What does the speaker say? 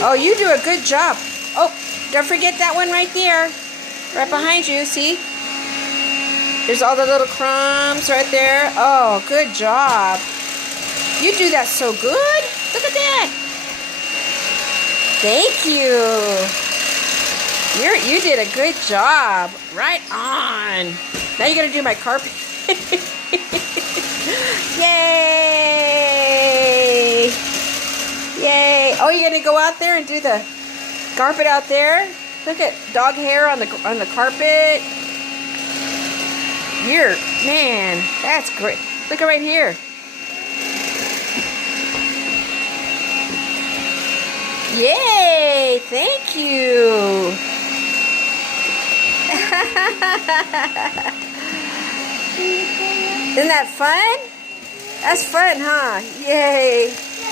Oh, you do a good job. Oh, don't forget that one right there. Right behind you, see? There's all the little crumbs right there. Oh, good job. You do that so good. Look at that. Thank you. You did a good job. Right on. Now you're going to do my carpet. Yay! Yay! Oh, you're gonna go out there and do the carpet out there? Look at dog hair on the carpet. Man, that's great. Look at right here. Yay! Thank you. Isn't that fun? That's fun, huh? Yay!